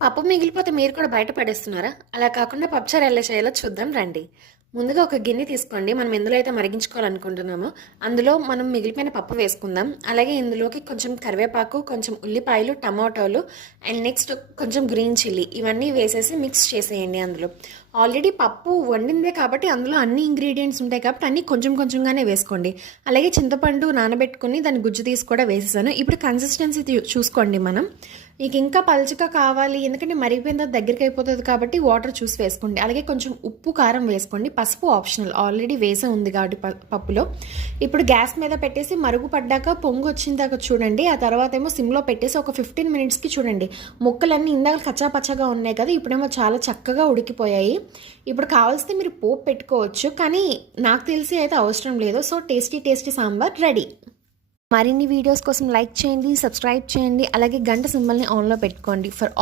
పప్పు మిగిలిపోతే మీరు కూడా బయట పడేస్తున్నారా? అలా కాకుండా పప్పుచారు ఎలా చేయాలో చూద్దాం రండి. ముందుగా ఒక గిన్నె తీసుకోండి. మనం ఎందులో అయితే మరిగించుకోవాలనుకుంటున్నామో అందులో మనం మిగిలిపోయిన పప్పు వేసుకుందాం. అలాగే ఇందులోకి కొంచెం కరివేపాకు, కొంచెం ఉల్లిపాయలు, టమాటోలు అండ్ నెక్స్ట్ కొంచెం గ్రీన్ చిల్లీ ఇవన్నీ వేసేసి మిక్స్ చేసేయండి అందులో. ఆల్రెడీ పప్పు వండిందే కాబట్టి అందులో అన్ని ఇంగ్రీడియంట్స్ ఉంటాయి కాబట్టి అన్నీ కొంచెం కొంచెంగానే వేసుకోండి. అలాగే చింతపండు నానబెట్టుకుని దాని గుజ్జు తీసి కూడా వేసేసాను. ఇప్పుడు కన్సిస్టెన్సీ చూసుకోండి మనం. మీకు ఇంకా పలుచగా కావాలి ఎందుకంటే మరిగిపోయిన తర్వాత దగ్గరికి అయిపోతుంది కాబట్టి వాటర్ చూసి వేసుకోండి. అలాగే కొంచెం ఉప్పు కారం వేసుకోండి. పసుపు ఆప్షనల్, ఆల్రెడీ వేసే ఉంది కాబట్టి పప్పులో. ఇప్పుడు గ్యాస్ మీద పెట్టేసి మరుగు పడ్డాక పొంగు వచ్చిన దాకా చూడండి. ఆ తర్వాత ఏమో సిమ్లో పెట్టేసి ఒక 15 మినిట్స్కి చూడండి. ముక్కలన్నీ ఇందాక కచ్చా పచ్చగా ఉన్నాయి కదా, ఇప్పుడేమో చాలా చక్కగా ఉడికిపోయాయి. ఇప్పుడు కావాల్సింది మీరు పోపు పెట్టుకోవచ్చు, కానీ నాకు తెలిసి అయితే అవసరం లేదు. So tasty tasty sambar ready. మరిన్ని వీడియోస్ కోసం లైక్ చేయండి, సబ్స్క్రైబ్ చేయండి, అలాగే గంట సింబల్ని ఆన్లో పెట్టుకోండి. ఫర్